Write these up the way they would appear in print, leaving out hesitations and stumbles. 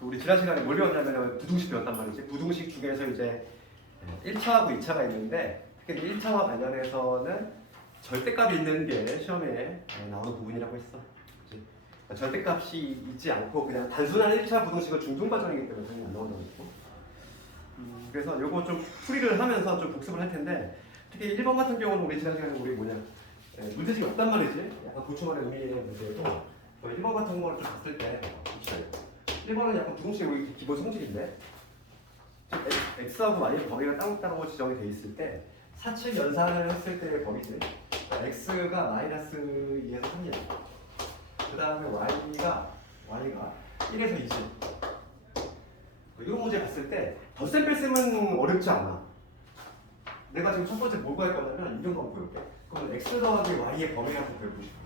우리 지난 시간에 뭘 배웠냐면 부등식 배웠단 말이지. 부등식 중에서 이제 1차하고 2차가 있는데 특히 1차와 관련해서는 절대값이 있는 게 시험에 나오는 부분이라고 했어. 그치? 그러니까 절대값이 있지 않고 그냥 단순한 1차 부등식은 중등 과정이기 때문에 당연히 안 나온다고 했고. 그래서 요거 좀 풀이를 하면서 좀 복습을 할 텐데 특히 1번 같은 경우는 우리 지난 시간에 우리 문제집이 없단 말이지. 약간 보충하는 의미의 문제고 1번 같은 거를 좀 봤을 때 1번은 약간 부등식의 우리 기본 성질인데 x하고 y의 범위가 따로따로 지정이 돼 있을 때 사칙 연산을 했을 때의 범위지. x가 마이너스 2에서 3이야. 그 다음에 y가 1에서 2지. 이런 문제 봤을 때 덧셈 뺄셈은 어렵지 않아. 내가 지금 첫 번째 뭘 구할 거냐면 이런 거 보여볼게. 그럼 x 더하기 y의 범위를 한번 배워보고 싶어.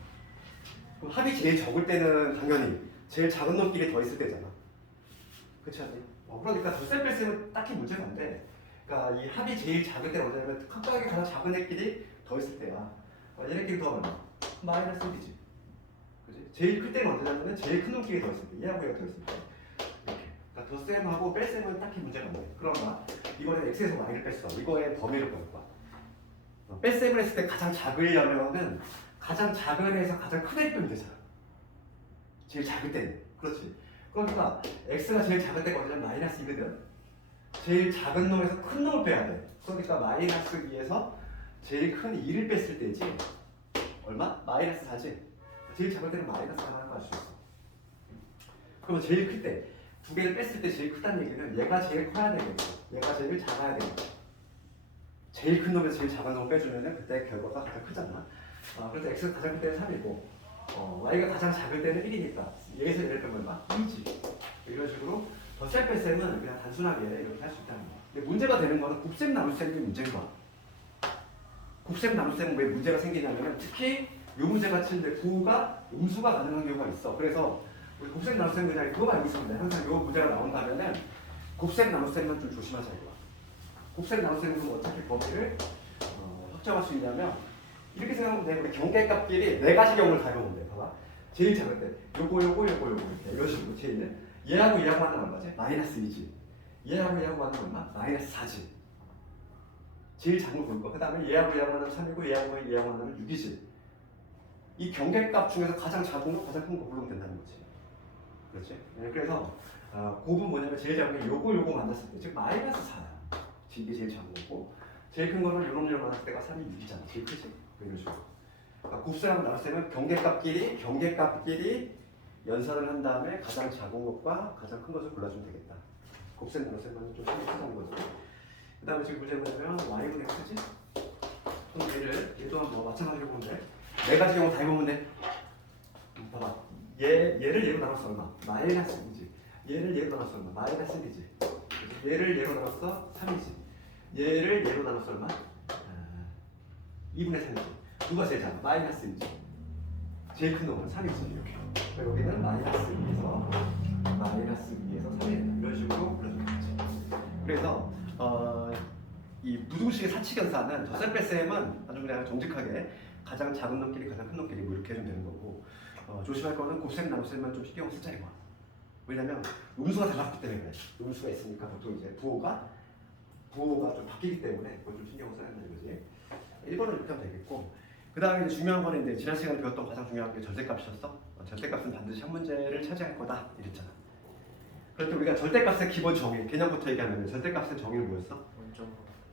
그럼 합이 제일 적을 때는 당연히 제일 작은 놈끼리 더 있을 때잖아. 그렇지 않니? 그러니까 덧셈 뺄셈은 딱히 문제가 안 돼. 그러니까 이 합이 제일 작을 때는 언제냐면 각각의 가장 작은 애끼리 더 있을 때야. 얘네끼리 더하면 마이너스 1이지. 그지? 제일 클 때는 언제냐면 제일 큰 놈끼리 더 있을 때. 얘하고 얘가 더 있을 때. 이렇게. 그러니까 덧셈하고 뺄셈은 딱히 문제가 안 돼. 그러나 이번에 x에서 y를 뺐어. 이거의 범위를 볼 거야. 뺄셈을 했을 때 가장 작으려면은 가장 작은 애에서 가장 큰 애를 빼면 되잖아. 제일 작을 때는. 그렇지. 그러니까 x가 제일 작을 때가 언제냐면 마이너스 2거든. 제일 작은 놈에서 큰 놈을 빼야 돼. 그러니까 마이너스 2에서 제일 큰 2를 뺐을 때지. 얼마? 마이너스 4지. 제일 작을 때는 마이너스 4라는 걸 알 수 있어. 그러면 제일 클 때, 두 개를 뺐을 때 제일 크다는 얘기는 얘가 제일 커야 되겠고 얘가 제일 작아야 되겠고 제일 큰 놈에서 제일 작은 놈을 빼주면 그때 결과가 가장 크잖아. 그래서 x가 가장 클 때는 3이고 y가 가장 작을 때는 1이니까 얘에서 얘를 빼면 얼마? 2지. 이런 식으로 덧셈 뺄셈은 그냥 단순하게 이렇게 할 수 있다는 거야. 근데 문제가 되는 거는 곱셈 나눗셈이 문제인 거야. 곱셈 나눗셈은 왜 문제가 생기냐면 특히 이 문제 같이 이제 부호가 음수가 가능한 경우가 있어. 그래서 우리 곱셈 나눗셈 그냥 그거만 알고 있으면 돼. 항상 이 문제가 나온다면은 곱셈 나눗셈은 좀 조심하자 이거야. 곱셈 나눗셈은 어떻게 범위를 확정할 수 있냐면 이렇게 생각하면 돼. 우리 경계값끼리 네 가지 경우를 다 해보면 돼. 봐봐. 제일 작을 때 요거 이렇게 이런 식으로 제일 얘하고 얘하고 하는 얼마지? 마이너스 2지. 얘하고 얘하고 하는 얼마? 마이너스 4지. 제일 작은 걸 볼 거. 그 다음에 얘하고 얘하고 하는 3이고 얘하고 하는 6이지. 이 경계값 중에서 가장 작은 거, 가장 큰 거 고르면 된다는 거지. 그렇지? 네, 그래서 곱은 뭐냐면 제일 작은 게 요거 만났을 때, 즉 마이너스 4야. 이게 제일 작은 거고, 제일 큰 거는 요놈 만났을 때가 3이 6이잖아. 제일 크지? 이런 식으로. 그러니까 곱셈하고 나눗셈은 경계값끼리 연산을 한 다음에 가장 작은 것과 가장 큰 것을 골라주면 되겠다. 곱셈 나눗셈은 좀 신경 쓰자는 거죠. 그 다음에 지금 문제 뭐냐면 y분의 x지? 그럼 얘 또한 뭐 마찬가지로 보면 돼. 네 가지 경우 다 해보면 돼. 봐봐. 얘를 얘로 나눴어 얼마? 마이너스 2지. 얘를 얘로 나눴어 얼마? 마이너스 1이지. 얘를 얘로 나눴어 3이지. 얘를 얘로 나눴어 얼마? 2분의 3이지. 누가 제일 작아? 마이너스 1이지. 제일 큰 놈은 3이지. 이렇게. 여기는 마이너스 2에서 3이 이런 식으로 불러주는 거지. 그래서 이 부등식의 사칙연산은 덧셈 뺄셈은 아주 그냥 정직하게 가장 작은 놈끼리 가장 큰 놈끼리 뭐 이렇게 해주면 되는 거고 조심할 거는 곱셈 나눗셈만 좀 신경 쓰자 이거야. 왜냐면 음수가 달랐기 때문에 그래. 음수가 있으니까 보통 이제 부호가 좀 바뀌기 때문에 그걸 좀 신경을 써야 된다는 거지. 1번은 이렇게 하면 되겠고 그 다음에 중요한 거는 이제 지난 시간에 배웠던 가장 중요한 게 절대값이었어. 절대값은 반드시 한 문제를 차지할 거다 이랬잖아. 그럴 때 우리가 절대값의 기본 정의 개념부터 얘기하면 절대값의 정의는 뭐였어?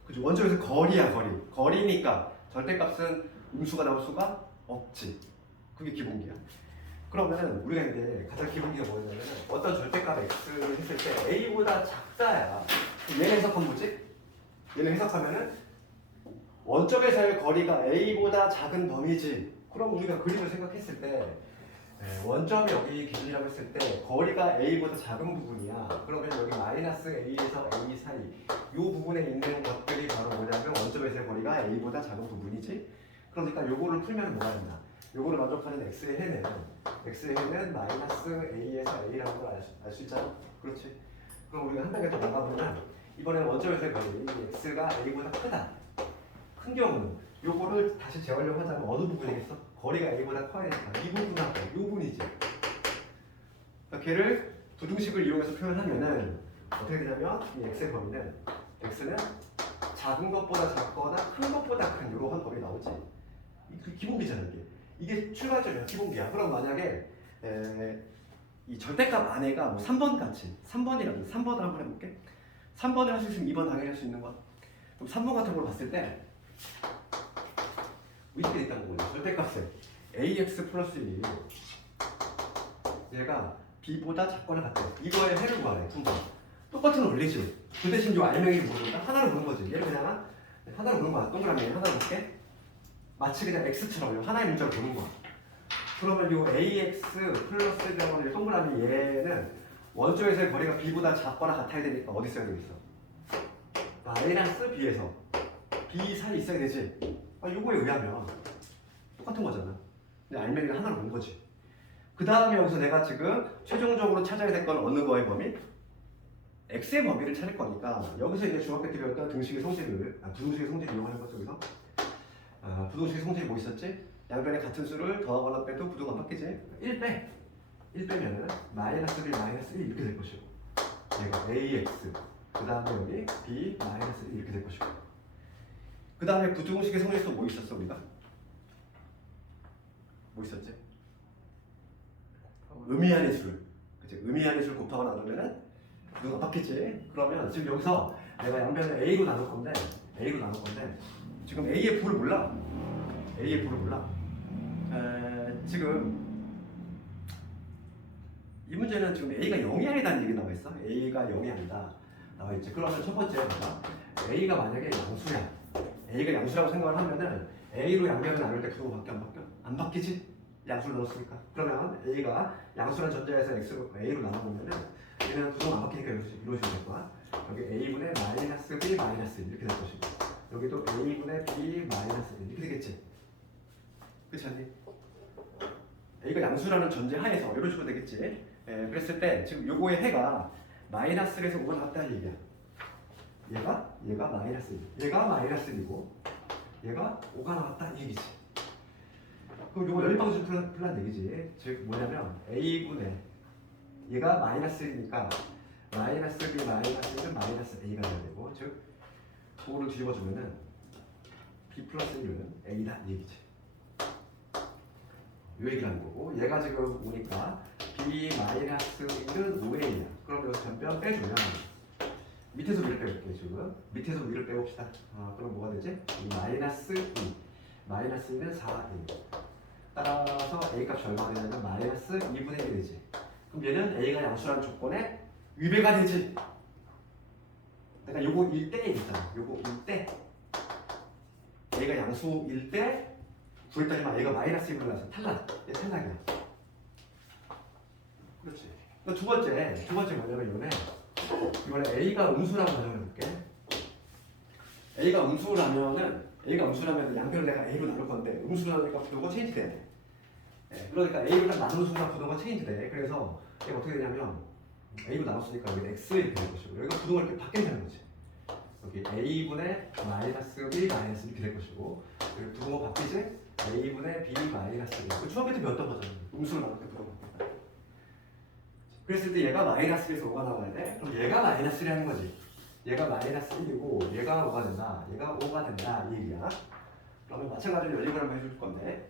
그죠? 원점에서 거리야 거리. 거리니까 절대값은 음수가 나올 수가 없지. 그게 기본기야. 그러면은 우리가 이제 가장 기본기가 뭐냐면 어떤 절대값 x를 했을 때 a보다 작다야. 얘는 해석하면 뭐지? 얘는 해석하면은 원점에서의 거리가 a보다 작은 범위지. 그럼 우리가 그림을 생각했을 때 원점이 여기 기준이라고 했을 때 거리가 a보다 작은 부분이야. 그러면 여기 마이너스 a에서 a 사이 이 부분에 있는 것들이 바로 뭐냐면 원점에서의 거리가 a보다 작은 부분이지. 그러니까 요거를 풀면 뭐가 된다. 요거를 만족하는 x의 해는 마이너스 a에서 a라는 걸 알 수 있잖아. 그렇지. 그럼 우리가 한 단계 더 나가보면 이번에 원점에서의 거리 x가 a보다 크다. 큰 경우는 요거를 다시 재활용 하자면 어느 부분이겠어? 거리가 a보다 커야 되니까 이 부분하고 이 부분이지. 그러니까 걔를 부등식을 이용해서 표현하면은 어떻게 되냐면 이 x의 범위는 x는 작은 것보다 작거나 큰 것보다 큰 이러한 범위 나오지. 그 기본비잖아 이게. 이게 출발점이야 기본비야. 그럼 만약에 이 절대값 안에가 뭐 3번 같이 3번이라도 3번을 한번 해볼게. 3번을 할 수 있으면 2번 당연히 할 수 있는 거야. 그럼 3번 같은 걸 봤을 때 이렇게 있다는 거예요. 절대값에 ax 플러스 1이 얘가 b보다 작거나 같아. 이거의 해를 구하래. 한번 똑같은 원리지. 그 대신 요 알맹이를 모르니까 하나를 보는 거지. 얘를 그냥 하나를 보는 거야. 동그라미 하나를 볼게. 마치 그냥 x처럼 하나의 문자를 보는 거야. 그러면 요 ax 플러스 병원의 동그라미 얘는 원점에서의 거리가 b보다 작거나 같아야 되니까 어디 써야 되겠어? 마이너스 b에서 b 사이 있어야 되지. 요거에 의하면 똑같은 거잖아. 근데 알맹이를 하나로 본 거지. 그 다음에 여기서 내가 지금 최종적으로 찾아야 될 건 어느 거의 범위? x의 범위를 찾을 거니까 여기서 이제 중학교 때 배웠던 등식의 성질을 부등식의 성질을 이용하는 것 속에서 부등식의 성질이 뭐 있었지? 양변에 같은 수를 더하거나 빼도 부등가 바뀌지. 1 빼. 1 빼면은 마이너스 b 마이너스 1 이렇게 될 것이고 얘가 ax 그 다음에 여기 b 마이너스 1 이렇게 될 것이고 그 다음에 부등식의 성질에서 뭐 있었어 우리가? 뭐 있었지? 의미하는 술. 그치? 의미하는 술 곱하고 나누면은 부등가 바뀌지. 그러면 지금 여기서 내가 양변을 a로 나눌 건데 지금 a의 부를 몰라. a의 부를 몰라. 지금 이 문제는 지금 a가 0이 아니다는 얘기 나와 있어. a가 0이 아니다 나와 있지. 그러면 첫 번째 뭐야? a가 만약에 양수야. a가 양수라고 생각을 하면은 a로 양변을 나눌 때 부등가 바뀌어 안 바뀌어? 안 바뀌지. 양수를 넣었으니까. 그러면 a가 양수란 전제에서 x로 a로 나눠보면은 얘는 부등가 안 바뀌니까 이루어지면 될 거야. 여기 a분의 마이너스 b 마이너스 1 이렇게 될 것이고 여기도 a분의 b 마이너스 1 이렇게 되겠지. 그렇지 않니? a가 양수라는 전제 하에서 이런 식으로 되겠지. 그랬을 때 지금 요거의 해가 마이너스 1에서 5가 나왔다는 얘기야. 얘가 마이너스 1 얘가 마이너스 1이고 얘가 5가 나왔다는 얘기지. 그럼 요거 연립방정 풀란 얘기지. 즉 뭐냐면 a분의 얘가 마이너스 1이니까 마이너스 b 마이너스 1은 마이너스 a가 돼야 되고 즉 5를 뒤집어주면은 b 플러스 1은 a다 이 얘기지. 이 얘기를 하는 거고 얘가 지금 오니까 b 마이너스 1은 5a야. 그럼 여기서 전변 빼주면 밑에서 위를 빼볼게요. 지금 밑에서 위를 빼봅시다. 그럼 뭐가 되지? 마이너스 2 마이너스 2는 4a 따라서 a 값이 얼마가 되냐면 마이너스 2분의 1이 되지. 그럼 얘는 a가 양수라는 조건에 위배가 되지. 내가 요거 1대 얘기했잖아. 요거 1대 a가 양수일 때 구했더니만 얘가 마이너스 1을 나서 탈락. 얘 탈락이야. 그렇지. 두 번째 뭐냐면 이번에 a가 음수라고 가정해볼게. a가 음수라면 양변을 내가 a로 나눌 건데 음수라니까 부등호가 체인지 돼. 그러니까 a를 딱 나누는 순간 부등호가 체인지 돼. 그래서 얘가 어떻게 되냐면 a로 나눴으니까 여기 x 이렇게 될 것이고 여기가 부등호가 이렇게 바뀐다는 거지. 여기 a분의 마이너스 b 마이너스 이렇게 될 것이고 여기 부등호 바뀌지? a분의 b 마이너스 1. 그 중학교 때 배웠던 거잖아. 음수를 나눌 때 부등호 바뀐다. 그랬을 때 얘가 마이너스 1에서 5가 나와야 돼. 그럼 얘가 마이너스 1이 하는 거지. 얘가 마이너스 1이고 얘가 5가 된다. 얘가 5가 된다. 이 얘기야. 그러면 마찬가지로 연립을 한번 해줄 건데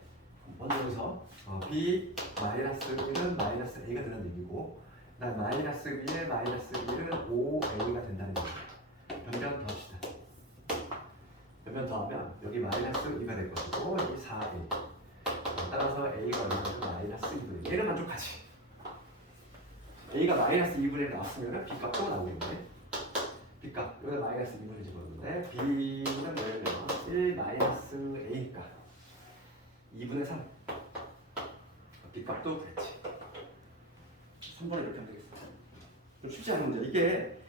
먼저 여기서 b 마이너스 1은 마이너스 a가 된다는 얘기고 그다음 마이너스 b의 마이너스 1은 5a가 된다는 얘기야. 변변 더합시다. 변변 더하면 여기 마이너스 2가 될 것이고 여기 4a 따라서 a가 얼마나 마이너스 2분의 얘를 만족하지. a가 마이너스 2분의 1 나왔으면 b값도 나오겠네. b값 여기다 마이너스 2분의 1 집어넣는데 b는 뭐냐면 1 마이너스 a니까 2분의 3 b값도 그랬지. 3번을 이렇게 하면 되겠어. 좀 쉽지 않은 문제. 이게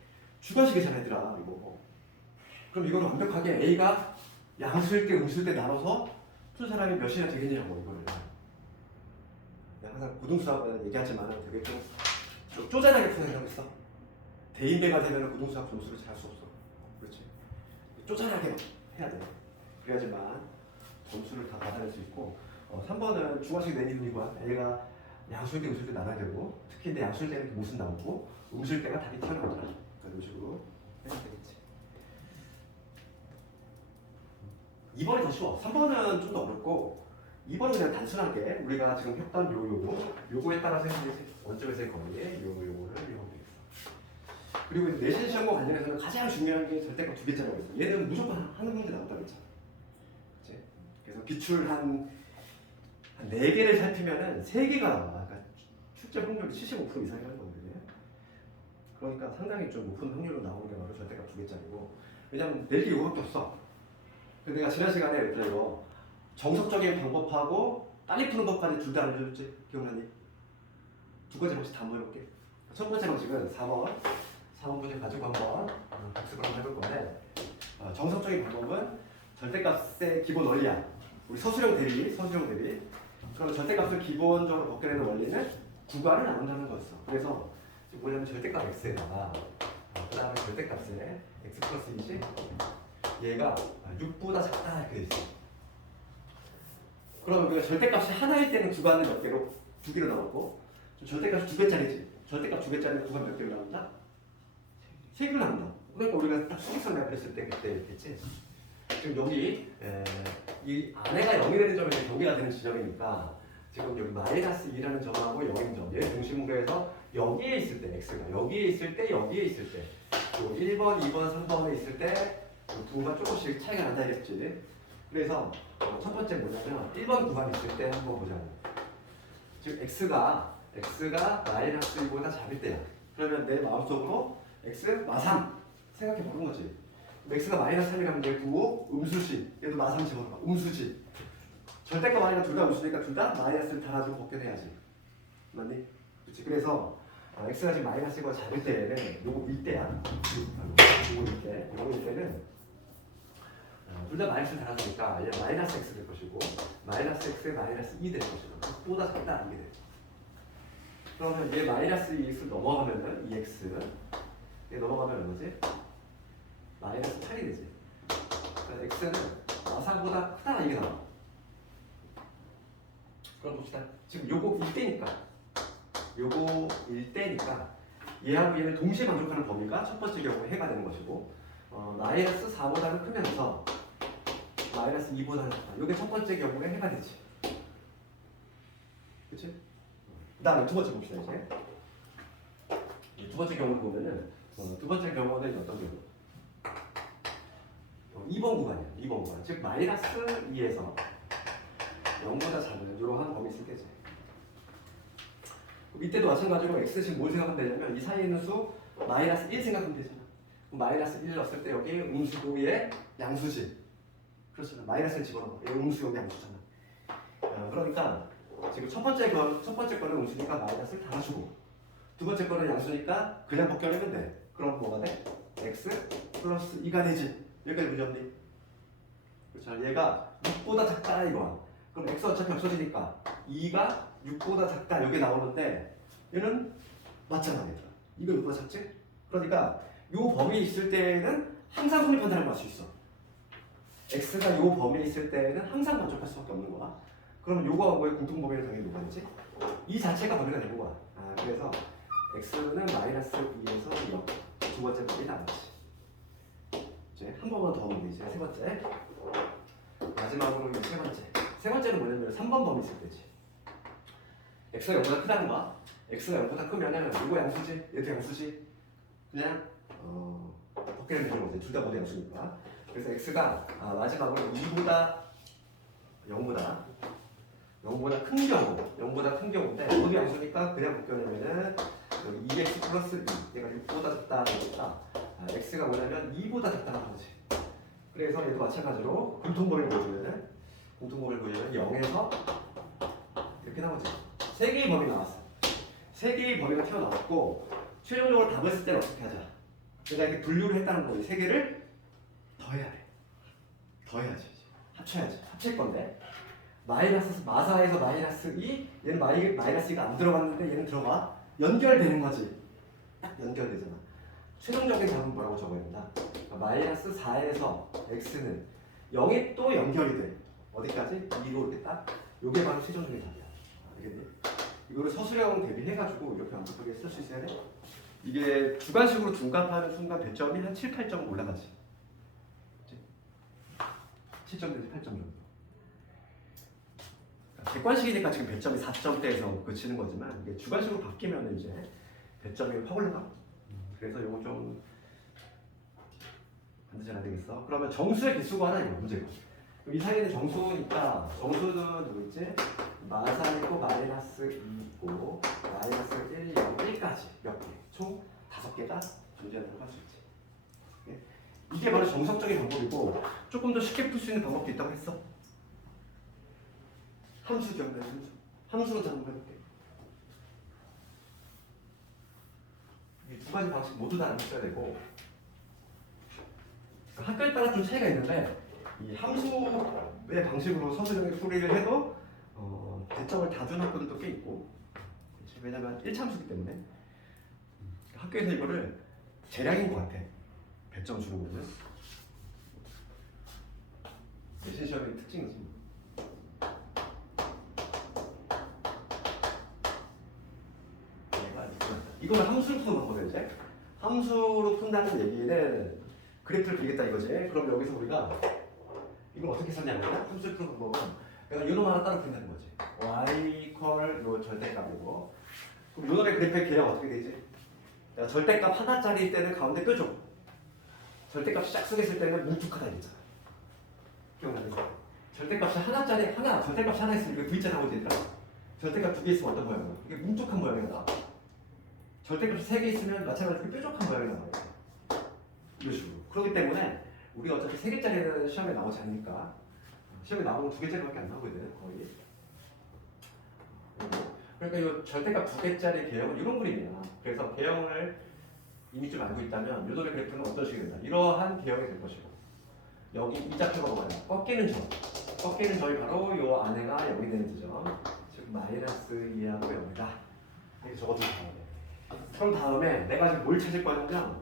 주관식이잖아 얘들아 이거. 그럼 이거를 완벽하게 a가 양수일 때 음수일 때 나눠서 푼 사람이 몇이나 되겠냐고 이거를. 내가 항상 고등수학은 얘기하지만 되게 좀 쪼잔하게 푸는 있어. 대인배가 되면 고등수학 점수를 잘 할 수 없어. 그렇지. 쪼잔하게 해야 돼. 그래야지만 점수를 다 받아낼 수 있고 3번은 중화식 내리는 이거야. a가 양수일 때 음수일 때 나눠야 되고 특히 근데 양수일 때는 무슨 나오고 음수일 때가 답이 튀어나오더라. 그러니까 이런 식으로 해야 되겠지. 2번이 더 쉬워. 3번은 좀 더 어렵고 2번은 그냥 단순하게 우리가 지금 했던 요거에 따라서 원점에서의 거리에 요거를 이용하면 되겠어. 그리고 내신 시험과 관련해서는 가장 중요한 게 절대값 2개짜리라고 했어. 얘는 무조건 하는 문제 나온다고 했잖아. 그치? 그래서 기출 한 4개를 살피면은 3개가 나와. 그러니까 출제 확률이 75% 이상이라는 거거든요. 그러니까 상당히 좀 높은 확률로 나오는 게 바로 절대값 2개짜리고. 왜냐면 낼 게 이거밖에 없어. 근데 내가 지난 시간에 이거 정석적인 방법하고 빨리 푸는 법까지 둘 다 알려줬지? 기억나니? 두 가지 방식 다 한번 해볼게. 첫 번째 방식은 4번 문제 가지고 한번 복습을 한번 해볼 건데 정석적인 방법은 절대값의 기본 원리야. 우리 서술형 대비. 그러면 절대값을 기본적으로 벗겨내는 원리는 구간을 나눈다는 거였어. 그래서 지금 뭐냐면 절대값 x에다가 그 다음에 절대값에 x 플러스 2지 얘가 6보다 작다 이렇게 돼 있어. 그러면 우리가 절대값이 하나일 때는 구간을 몇 개로? 2개로 나오고 절대값이 2개짜리지. 절대값 2개짜리는 구간 몇 개로 나온다? 3개로 나온다. 그러니까 우리가 딱 수직선 매표했을 때 그때 했지. 지금 여기 이 안에가 0이 되는 점이 경계가 되는 지점이니까 지금 여기 마이너스 2라는 점하고 0인 점 얘 중심으로해서 여기에 있을 때 x가 여기에 있을 때 1번, 2번, 3번에 있을 때 부호가 조금씩 차이가 난다 이랬지. 그래서 첫 번째 뭐냐면 1번 구간 있을 때 한번 보자고. 즉 x가 마이너스 1보다 작을 때야. 그러면 내 마음속으로 x 마삼 생각해 보는 거지. x가 마이너스 3이라면 얘 부호 음수지. 얘도 마삼 집어넣어. 음수지. 절대값 아니라 둘 다 음수니까 둘 다 마이너스를 달아주고 벗겨내야지. 맞니? 그렇지. 그래서 x가 지금 마이너스 1보다 작을 때는 요거 밀대야. 요거 밀대는 둘 다 마이너스를 달아주니까 얘 마이너스 x 될 것이고 마이너스 x에 마이너스 2 될 것이고 보다 작다 이게 돼. 그러면 얘 마이너스 2x를 넘어가면은 2x 얘 넘어가면 얼마지? 마이너스 8이 되지. 그러니까 x는 마사보다 크다 이게 나와. 그럼 봅시다. 지금 요거 1대니까 얘하고 얘를 동시에 만족하는 범위가 첫 번째 경우에 해가 되는 것이고 마이너스 4보다는 크면서 마이너스 2보다는 작다. 이게 첫 번째 경우에 해가 되지. 그치? 그 다음에 두 번째 봅시다 이제. 두 번째 경우를 보면은 두 번째 경우는 어떤 경우? 2번 구간이야. 2번 구간. 즉 마이너스 2에서 0보다 작은 이러한 범위 있을 때지. 이때도 마찬가지로 x 대신 뭘 생각하면 되냐면 이 사이에 있는 수 마이너스 1 생각하면 되잖아. 마이너스 1을 넣었을 때 여기 음수고의 양수지. 그렇잖아. 마이너스를 집어넣어. 얘 음수 여기 양수잖아. 그러니까 지금 첫 번째 거는 음수니까 마이너스를 달아주고 두 번째 거는 양수니까 그냥 벗겨내면 돼. 그럼 뭐가 돼? x 플러스 2가 되지. 여기까지 문제 없니? 그렇죠. 얘가 6보다 작다 이거야. 그럼 x 어차피 없어지니까 2가 6보다 작다 여기 나오는데 얘는 맞잖아 얘들아. 이거 6보다 작지? 그러니까 요 범위에 있을 때는 항상 성립 판단을 할 수 있어. x가 요 범위에 있을 때는 항상 만족할 수밖에 없는 거야. 그러면 요거하고의 공통 범위는 당연히 뭐가 있지? 이 자체가 범위가 되는 거야. 그래서 x는 마이너스 2에서 0. 두 번째 범위 나왔지. 이제 한 번만 더 보면 이제 세 번째. 마지막으로 이제 세 번째는 뭐냐면 3번 범위 있을 때지. x가 0보다 크다는 거야. x가 0보다 크면은 이거 양수지, 얘도 양수지. 그냥 벗겨내면 되는 거지. 둘 다 모두 양수니까. 그래서 x가 마지막으로 2보다 0보다 큰 경우인데 모두 양수니까 그냥 벗겨내면은 여기 2x 플러스 2 얘가 6보다 작다는 거니까 x가 뭐냐면 2보다 작다는 거지. 그래서 얘도 마찬가지로 공통범위를 보여주면은 0에서 이렇게 나오지. 3개의 범위 나왔어. 3개의 범위가 튀어나왔고 최종적으로 답을 쓸 때는 어떻게 하자? 내가 이렇게 분류를 했다는 거지. 3개를 더해야 돼. 더해야지. 합쳐야지. 합칠 건데 마사에서 마이너스 2 얘는 마이너스 2가 안 들어갔는데 얘는 들어가. 연결되는 거지. 딱 연결되잖아. 최종적인 답은 뭐라고 적어야 된다? 마이너스 4에서 x는 0에 또 연결이 돼. 어디까지? 2로 이렇게 딱. 요게 바로 최종적인 답이야. 알겠니? 이거를 서술형 대비해가지고 이렇게 완벽하게 쓸 수 있어야 돼. 이게 주관식으로 둔갑하는 순간 배점이 한 7, 8점 올라가지. 7점 내지 8점 정도. 객관식이니까 지금 배점이 4점대에서 그치는 거지만 이게 주관식으로 바뀌면 이제 배점이 확 올라가. 그래서 이거 좀 반드시 알아야 되겠어. 그러면 정수의 개수가 하나 이거 문제고. 이 사이에는 정수니까 정수는 누구 있지? 마사 있고 마이너스 2 있고 마이너스 1, 0, 1까지 몇 개? 총 5개가 존재한다고 할 수 있지. 예? 이게 바로 정석적인 방법이고 조금 더 쉽게 풀 수 있는 방법도 있다고 했어. 함수 기억나요? 함수로 한번 해볼게. 이 두 가지 방식 모두 다 알아야 되고 학교에 따라 좀 차이가 있는데 이 함수의 방식으로 서술형의 풀이를 해도 대점을 다 준 학교들도 꽤 있고 왜냐면 1참수기 때문에 학교에서 이거를 재량인 것 같아. 배점 주는 거는 내신 시험의 특징이지. 이거는 함수로 푸는 거거든. 이제 함수로 푼다는 얘기는 그래프를 그리겠다 이거지. 그럼 여기서 우리가 이걸 어떻게 썼냐면 함수를 푸는 방법은 내가 이놈 하나 따로 그린다는 거지. y 이퀄 요 절대값이고 그럼 요놈의 그래프의 개형 어떻게 되지? 내가 절대값 하나짜리일 때는 가운데 껴줘. 절대값이 짝수겠을 때는 뭉툭하다 이랬잖아. 기억나는 거? 절대값이 하나짜리 하나 절대값이 하나 있으면 이거 V자 나오지 얘들아. 절대값 2개 있으면 어떤 모양이야? 이게 뭉툭한 모양이 나와. 절대값이 3개 있으면 마찬가지로 뾰족한 모양이 나와요. 이런 식으로. 그렇기 때문에 우리가 어차피 3개짜리는 시험에 나오지 않으니까 시험에 나오면 2개짜리밖에 안 나오거든 거의. 그러니까 이 절대값 2개짜리 개형은 이런 그림이야. 그래서 개형을 이미 좀 알고 있다면 요놈의 그래프는 어떤 식이 된다. 이러한 개형이 될 것이고 여기 이 좌표가 뭐야? 꺾이는 점. 꺾이는 점이 바로 요 안에가 0이 되는 지점. 즉 마이너스 2하고 0이다. 이렇게 적어두면 돼. 그럼 다음에 내가 지금 뭘 찾을 거냐면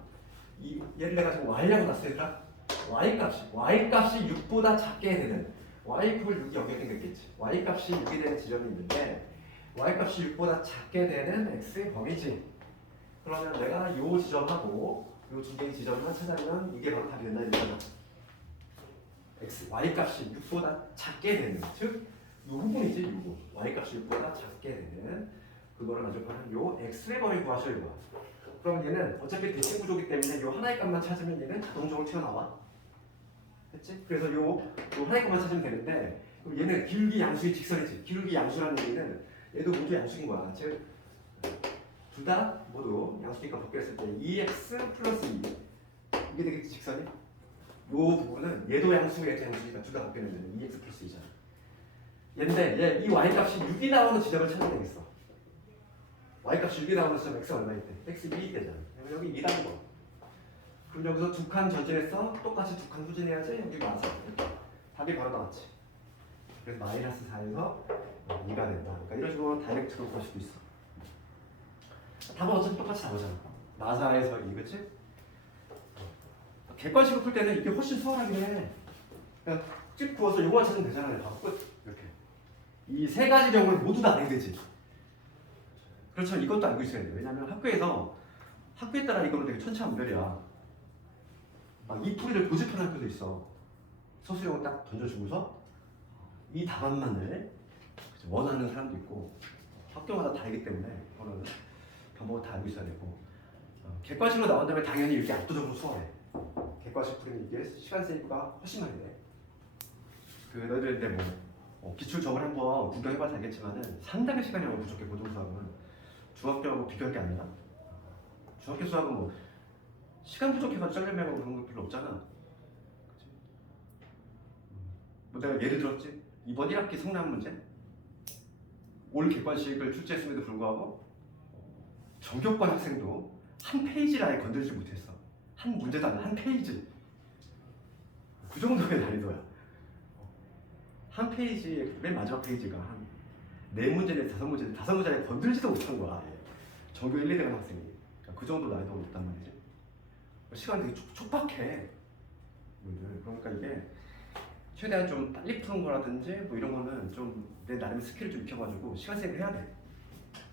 얘를 내가 지금 y라고 놨으니까 y값이 6보다 작게 되는 y = 6이 여기 되겠지. y값이 6이 되는 지점이 있는데 y값이 6보다 작게 되는 x의 범위지. 그러면 내가 요 지점하고 요 두 개의 지점만 찾아내면 이게 바로 답이 된다 이거잖아. y값이 6보다 작게 되는 즉 요 부분이지 요 부분. y값이 6보다 작게 되는 그거를 가지고 하는 요 x의 범위 구하시려고. 그럼 얘는 어차피 대칭 구조기 때문에 요 하나의 값만 찾으면 얘는 자동적으로 튀어나와. 됐지? 그래서 요 하나의 값만 찾으면 되는데 얘는 기울기 양수의 직선이지. 기울기 양수라는 얘기는 얘도 모두 양수인 거야. 즉 둘 다 모두 양수니까 복귀했을 때 2x 플러스 2 이게 되겠지 직선이? 요 부분은 얘도 양수고 얘도 양수니까 둘 다 복귀는 되는 2x 플러스 2잖아. 얘인데 이 y값이 6이 나오는 지점을 찾으면 되겠어. y값이 6이 나오는 지점 x가 얼마일 때? x 2이 되잖아. 여기 2라는 거. 그럼 여기서 두 칸 전진해서 똑같이 두 칸 후진해야지 여기 맞아. 답이 바로 나왔지. 그래서 마이너스 4에서 2가 된다. 그러니까 이런 식으로 다이렉트로 볼 수도 있어. 답은 어차피 똑같이 나오잖아. 마사에서 2, 그치? 객관식으로 풀 때는 이게 훨씬 수월하긴 해. 그냥 찍 부어서 요거만 찾으면 되잖아요. 다 끝. 이렇게. 이 세 가지 경우를 모두 다 알게 되지. 그렇지만 이것도 알고 있어야 돼. 왜냐면 학교에 따라 이거는 되게 천차만별이야. 막 이 풀이를 고집하는 학교도 있어. 서술형을 딱 던져주고서 이 답안만을 원하는 사람도 있고 학교마다 다르기 때문에 그거는 방법을 다 알고 있어야 되고 객관식으로 나온다면 당연히 이렇게 압도적으로 수월해. 객관식 풀이는 이게 시간 세이브가 훨씬 많이 돼. 그 너희들 뭐 기출 점을 한번 구경해봐도 알겠지만은 상당히 시간이 너무 부족해. 고등 수학은 중학교하고 비교할 게 아니라 중학교 수학은 뭐 시간 부족해서 쩔레매고 그런 거 별로 없잖아. 그치? 뭐 내가 예를 들었지. 이번 1학기 성남 문제 올 객관식을 출제했음에도 불구하고 전교권 학생도 한 페이지를 아예 건들지 못했어. 한 문제당 한 페이지. 그 정도의 난이도야. 한 페이지에 맨 마지막 페이지가 한 4문제 내지 5문제, 5문제를 건들지도 못한 거야. 전교 1, 2등한 학생이. 그 정도 난이도가 높단 말이지. 시간이 되게 촉박해. 그러니까 이게 최대한 좀 빨리 푸는 거라든지 뭐 이런 거는 좀 내 나름의 스킬을 좀 익혀가지고 시간 세이브 해야 돼.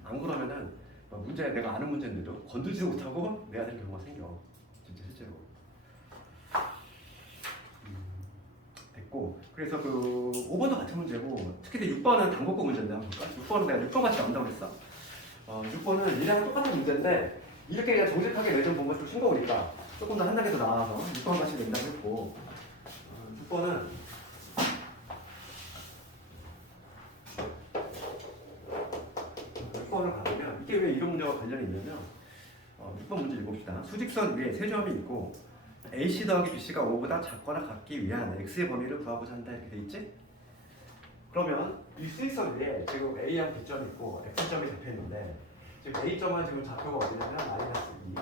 안 그러면은 문제 내가 아는 문제인데도 건들지도 못하고 내야 될 경우가 생겨. 진짜 실제로. 됐고 그래서 그 5번도 같은 문제고 특히 6번은 단국고 문제인데 한번 볼까? 6번은 내가 6번 같이 나온다고 했어. 6번은 이랑 똑같은 문제인데 이렇게 그냥 정직하게 내좀 보면 좀 싱거우니까 조금 더 한 단계 더 나아서 6번 같이 낸다고 했고 6번은 을 가보면 이게 왜 이런 문제와 관련이 있냐면 6번 문제 읽어봅시다. 수직선 위에 세 점이 있고 AC 더하기 BC가 5보다 작거나 같기 위한 X의 범위를 구하고자 한다 이렇게 돼 있지? 그러면 이 수직선 위에 지금 A랑 B점이 있고 X점이 잡혀 있는데 지금 A점은 지금 좌표가 어디냐면 마이너스 2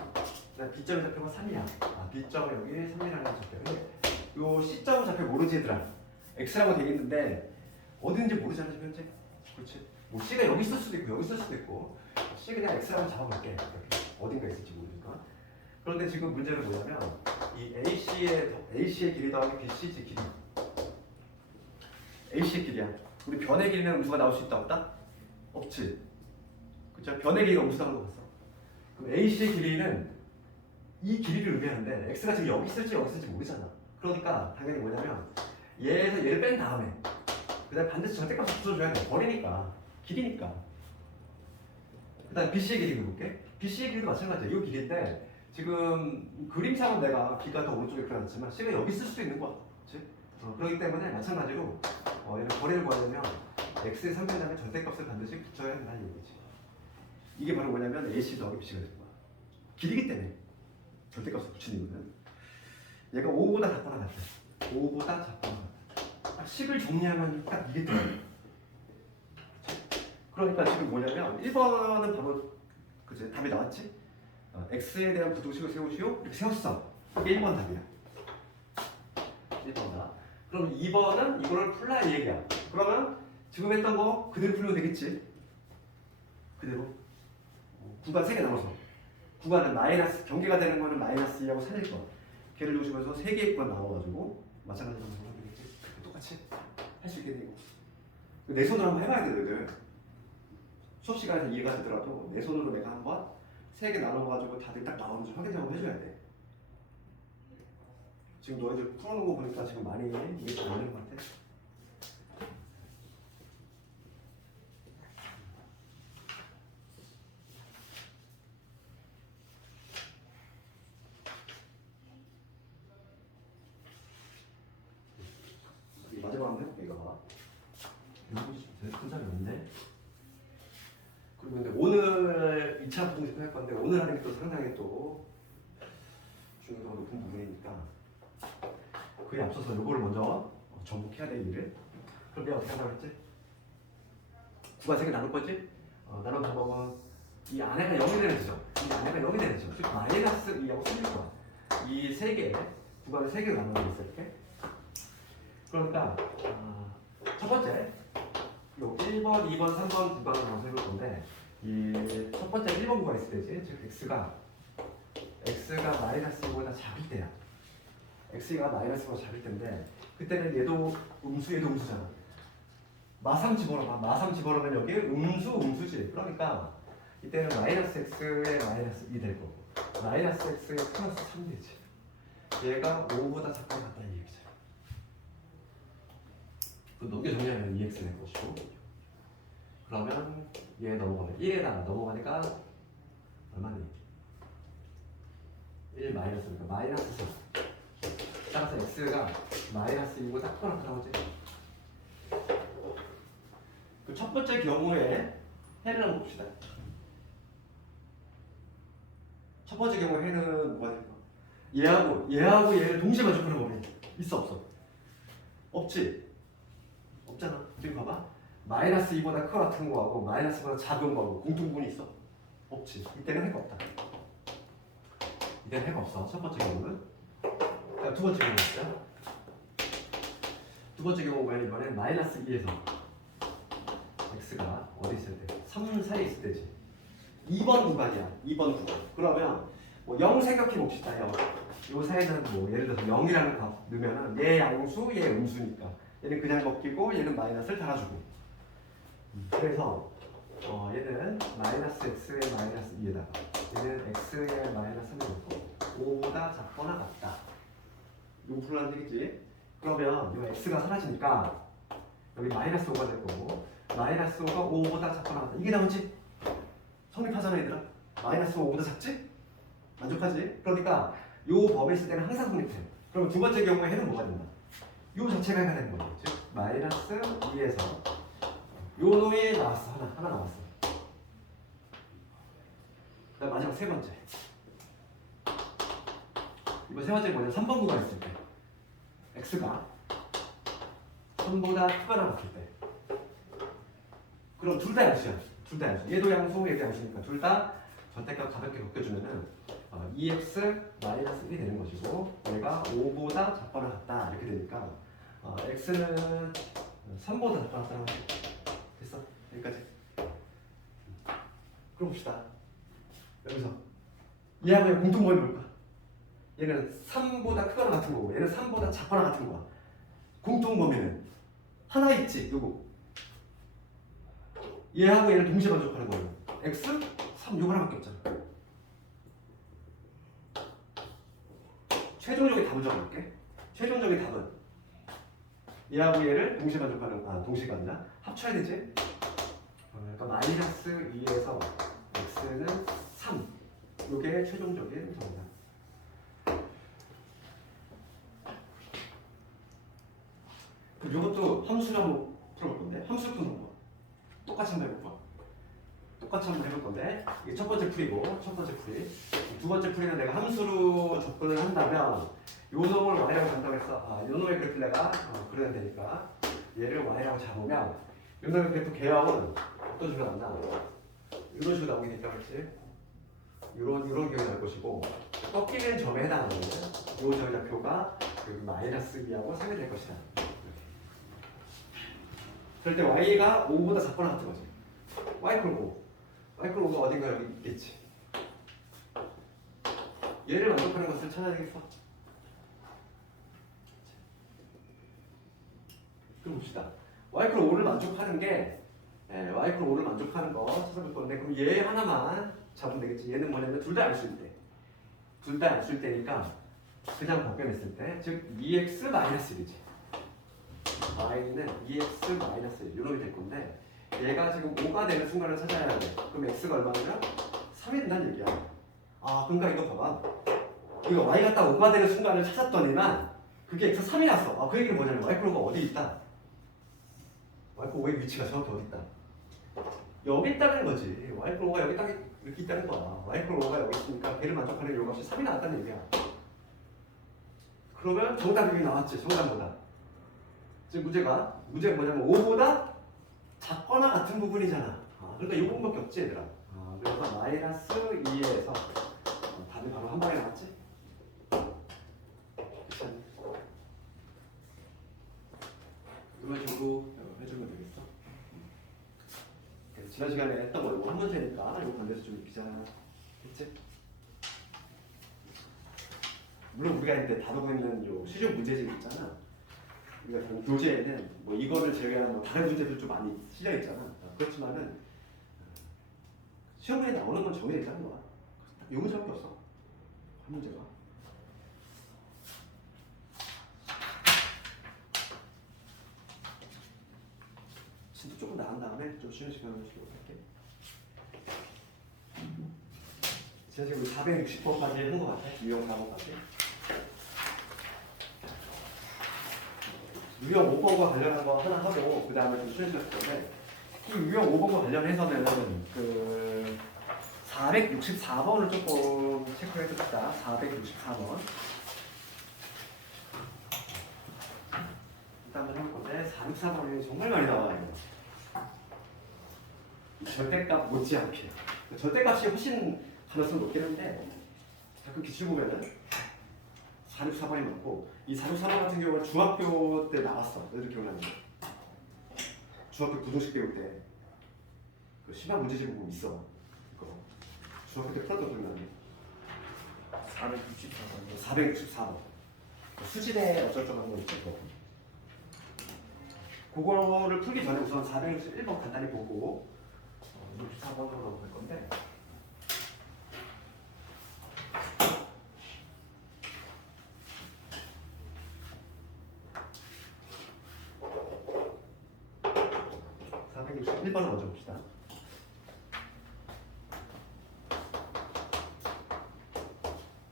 그다음 B점의 좌표가 3이야. B점은 여기 3이라는 좌표. 근데 요 C점은 좌표 모르지 얘들아. X라고 돼 있는데 어딘지 모르잖아 지금 현재. 그렇지? 뭐 C가 여기 있을 수도 있고 여기 있을 수도 있고 C 그냥 X라고 잡아볼게. 이렇게. 어딘가 있을지 모르니까. 그런데 지금 문제는 뭐냐면 이 AC의 길이 더하기 BC의 길이 AC의 길이야. 우리 변의 길이는 음수가 나올 수 있다 없다? 없지. 그쵸? 변의 길이가 음수라는 거 봤어. 그럼 AC의 길이는 이 길이를 의미하는데 X가 지금 여기 있을지 여기 있을지 모르잖아. 그러니까 당연히 뭐냐면 얘에서 얘를 뺀 다음에 그 다음에 반드시 절대값을 붙여줘야 돼. 버리니까 길이니까. 그 다음에 BC의 길이 볼게. BC의 길이도 마찬가지야. 이 길이인데 지금 그림상은 내가 B가 더 오른쪽에 그려놨지만 C가 여기 있을 수도 있는 거야. 그렇지? 그렇기 때문에 마찬가지로 얘를 거리를 구하려면 X의 상대자면 절대값을 반드시 붙여야 된다는 얘기지. 이게 바로 뭐냐면 AC 더하기 BC가 되는 거야. 길이기 때문에 절대값을 붙이는 거는 얘가 5보다 작거나 같아. 5보다 작거나 같아. 식을 정리하면 딱 이게 돼요. 그러니까 지금 뭐냐면 1번은 바로 그치? 답이 나왔지? X에 대한 부등식을 세우시오? 이렇게 세웠어. 이게 1번 답이야. 1번이다. 그럼 2번은 이거를 풀라 이 얘기야. 그러면 지금 했던 거 그대로 풀면 되겠지? 그대로. 구간 3개 나눠서. 구간은 마이너스, 경계가 되는 거는 마이너스 2하고 살릴 거. 걔를 놓으시면서 3개의 구간 나눠가지고 마찬가지로 하면 되겠지? 똑같이 할 수 있게 되고. 내 손으로 한번 해봐야 되거든. 수업 시간에서 이해가 되더라도 내 손으로 내가 한번 3개 나눠가지고 다들 딱 나오는지 확인 작업 해줘야 돼. 지금 너희들 풀어놓은 거 보니까 지금 많이 이게 좀 어려운 것 같아. 마지막 한번 해볼게. 이거 봐. 큰 사람이 없네. 그리고 근데 오늘 2차 부등식 할 건데 오늘 하는 게 또 상당히 또 중요도가 높은 부분이니까 그에 앞서서 요거를 먼저 접목해야 될 일을. 그럼 내가 어떻게 한다고 했지? 구간 3개 나눌 거지? 나눈 방법은 이 안에가 0이 되는 지점, 이 안에가 0이 되는 지점, 즉 마이너스 2하고 쓸릴 거야. 이 3개, 구간을 3개로 나누는 거 있어 이렇게. 그러니까 첫 번째 요 1번, 2번, 3번 구간을 나눠서 해볼 건데 이 첫 번째 1번 구간 있을 때지, 즉 x가 마이너스 2보다 작을 때야. x가 마이너스보다 작을 때인데 그때는 얘도 음수, 얘도 음수잖아. 마삼 집어넣어. 마삼 집어넣으면 여기 음수지. 그러니까 이때는 마이너스 x에 마이너스 2 될 거고 마이너스 x에 플러스 3 되지. 얘가 5보다 작게 같다는 얘기잖아. 그 넘겨 정리하면 2x 될 것이고 그러면 얘 넘어가면 1에다가 넘어가니까 얼마니? 1 마이너스니까 마이너스 4. 따라서 x가 마이너스 2보다 작거나 나오지. 그 첫 번째 경우에 해를 한번 봅시다. 첫 번째 경우에 해는 뭐가 될까? 얘하고 얘를 동시에 만족하는 범위 있어 없어? 없지? 없잖아. 지금 봐봐. 마이너스 2보다 크 같은 거하고 마이너스보다 작은 거하고 공통분이 있어? 없지. 이때는 해가 없다. 이때는 해가 없어. 첫 번째 경우는. 두 번째 경우 봅시다. 두 번째 경우는 이번엔 마이너스 2에서 x가 어디 있을 때? 3 사이에 있을 때지. 2번 구간이야. 2번 구간. 그러면 뭐 0 생각해 봅시다. 0. 요 사이에는 뭐 예를 들어서 0이라는 값 넣으면은 얘 양수, 얘 음수니까 얘는 그냥 먹히고 얘는 마이너스를 달아주고. 그래서 얘는 마이너스 x의 마이너스 2에다가 얘는 x의 마이너스 3을 놓고 5보다 작거나 같다. 이거 불러난 얘기지? 그러면 이 x가 사라지니까 여기 마이너스 5가 될 거고 마이너스 5가 5보다 작거나 같다. 이게 나오지? 성립하잖아 얘들아. 마이너스 5보다 작지? 만족하지? 그러니까 요 법에 있을 때는 항상 성립해. 그러면 두 번째 경우에 해는 뭐가 된다? 요 자체가 해가 되는 거죠. 즉 마이너스 2에서 요 놈이 나왔어. 하나 나왔어. 그다음 마지막 세 번째. 이번 세 번째 뭐냐? 3번 구간 있을 때 x가 3보다 크거나 같을 때 그럼 둘 다 양수야. 둘 다 양수. 얘도 양수, 얘도 양수니까 둘 다 절대값 가볍게 바꿔주면은 2x 마이너스 1이 되는 것이고 얘가 5보다 작거나 같다 이렇게 되니까 x는 3보다 작거나 같다는 거지. 됐어? 여기까지. 그럼 봅시다. 여기서 얘하고 얘 공통점이 뭘까? 얘는 3보다 크거나 같은 거고 얘는 3보다 작거나 같은 거야. 공통 범위는 하나 있지. 요거 얘하고 얘를 동시에 만족하는 거예요. x 3 요거 하나밖에 없잖아. 최종적인 답을 적어볼게. 최종적인 답은 얘하고 얘를 동시에 만족하는 동시가 아니라 합쳐야 되지. 그러니까 마이너스 2에서 x는 3 요게 최종적인 정답. 그럼 요것도 함수를 한번 풀어볼 건데 함수 푸는 거 똑같이 한번 해볼 거야. 똑같이 한번 해볼 건데 이게 첫 번째 풀이고 첫 번째 풀이 두 번째 풀이는 내가 함수로 접근을 한다면 요 놈을 y라고 잡는다고 했어. 요 놈의 그래프를 내가 그려야 되니까 얘를 y라고 잡으면 요 놈의 그래프 개형은 어떤 식으로 나온다? 이런 식으로 나오게 됐다고 했지. 이런 기억이 날 것이고 꺾이는 점에 해당하는 요 점의 좌표가 마이너스 2하고 3이 될 것이다. 그럴 때 y가 5보다 작거나 같은 거지. y = 5. y = 5가 어딘가 여기 있겠지. 얘를 만족하는 것을 찾아야 되겠어. 그럼 봅시다. y = 5를 만족하는 게 y = 5를 만족하는 거 찾아볼 건데 그럼 얘 하나만 잡으면 되겠지. 얘는 뭐냐면 둘 다 알수일 때. 둘 다 알수일 때니까 그냥 바꿔냈을 때 즉 2x 마이너스 1이지. y는 2x-1 이놈이 될 건데 얘가 지금 5가 되는 순간을 찾아야 돼. 그럼 x가 얼마냐면 3이 된다는 얘기야. 그러니까 이거 봐봐. 이거 y가 딱 5가 되는 순간을 찾았더니만 그게 x 3이 났어. 그 얘기는 뭐냐면 y = 5가 어디 있다? y = 5의 위치가 정확히 어디 있다? 여기 있다는 거지. y = 5가 여기 딱 이렇게 있다는 거야. y = 5가 여기 있으니까 걔를 만족하는 요 값이 3이 나왔다는 얘기야. 그러면 정답이 나왔지. 정답보다. 즉 문제가 뭐냐면 5보다 작거나 같은 부분이잖아. 그러니까 이 부분밖에 없지 얘들아. 그래서 마이너스 2에서 답이 바로 한 방에 나왔지. 이런 식으로 해주면 되겠어. 지난 시간에 했던 거 이거 한 문제니까 이거 반대서 좀 익히자겠지. 물론 우리가 이제 다루고 있는 요 수준 문제집 있잖아. 우리가 교재에는 뭐 이거를 제외한 뭐 다른 문제들 좀 많이 실려 있잖아. 그렇지만은 시험에 나오는 건 정해져 있다는 거야. 이 문제밖에 없어. 한 문제가. 진도 조금 나은 다음에 좀 쉬는 시간을 주도록 할게. 제가 지금 460번까지 한 것 같아. 유형 4번까지. 유형 5번과 관련한 거 하나 하고 그 다음에 좀 쉬는 시간 줄 건데 이 유형 5번과 관련해서는 그 464번을 조금 체크해 둡시다. 464번. 일단 한번 해볼 건데 464번이 정말 많이 나와요. 절대값 못지않게. 절대값이 훨씬 가능성이 높긴 한데 가끔 기출 보면은 464번이 많고 이 464번 같은 경우는 중학교 때 나왔어. 너희들 기억나니? 중학교 부동식 배울 때 그 심화 문제집 보고 있어. 그거 중학교 때 풀었던 기억 나니? 464번. 수진에 어쩔 하는 거 있죠. 그거를 풀기 전에 우선 461번 간단히 보고 64번으로 볼 건데 (461번을) 먼저 봅시다.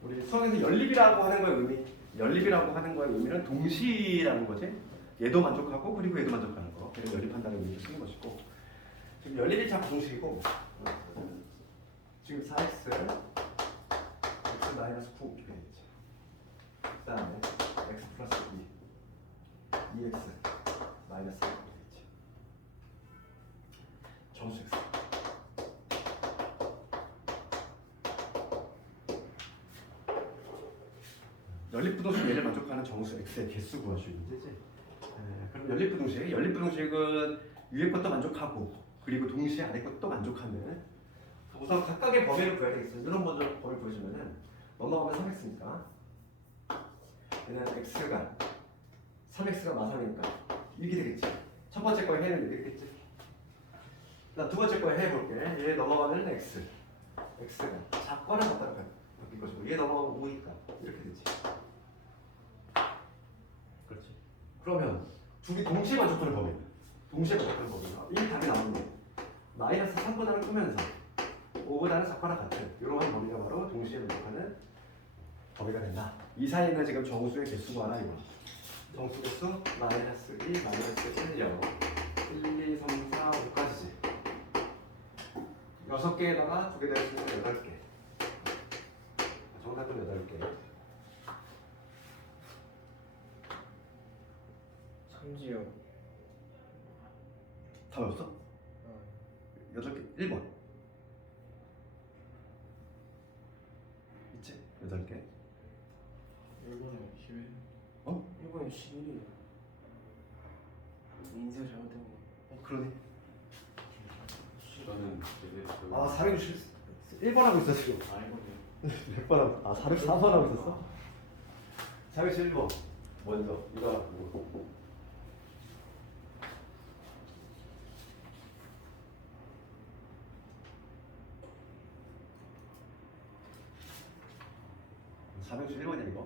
우리 수학에서 연립이라고 하는 거의 의미, 연립이라고 하는 거의 의미는 동시라는 거지. 얘도 만족하고 그리고 얘도 만족하는 거. 그래서 연립한다는 의미로 쓰는 것이고, 지금 연립이 참 공식이고, 지금 4x x 마이너스 9 이렇게 되겠지. 그 다음에 x 플러스 2 2x 마이너스 1 이렇게 되겠지. 정수 x. 연립부동식 얘를 만족하는 정수 x의 개수 구하시는 문제지. 그럼 연립부동식은 위에 것도 만족하고 그리고 동시에 아래 것도 만족하는, 우선 각각의 범위를 구해야 되겠어요. 이런 먼저 범위 구해주면은 넘어가면 3x니까 얘는 x가 3x가 마선이니까 이렇게 되겠지. 첫 번째 거에 해는 이렇게 되겠지. 나 두 번째 거에 해볼게. 얘 넘어가면 x가 작거나 같다고 바뀔 것이고 얘 넘어가면 5니까 이렇게 되지. 그렇지. 그러면 둘이 동시에 만족하는 범위, 동시에 만족하는 범위가 이 답이 나오는데 마이너스 3보다는 크면서 5보다는 작거나 같은 이러한 범위가 바로 동시에 만족하는 범위가 된다. 이 사이에는 지금 정수의 개수가 하나 이거. 정수 개수 마이너스 2, 마이너스 1, 0, 1, 2, 3, 4, 5까지지. 6개에다가 2개 더했으면 8개. 정답은 8개. 삼지요. 답 없어? 8개. 1번. 있지? 8개. 1번에 11. 어? 1번에 11이에요. 인쇄 잘못된 거. 그러네. 저는 이제 아, 460. 1번 하고 있어, 지금. 아, 1번이요. 100번 하고. 아, 404번 하고 있었어? 411번. 먼저. 이거. 이거. 411번이야 이거.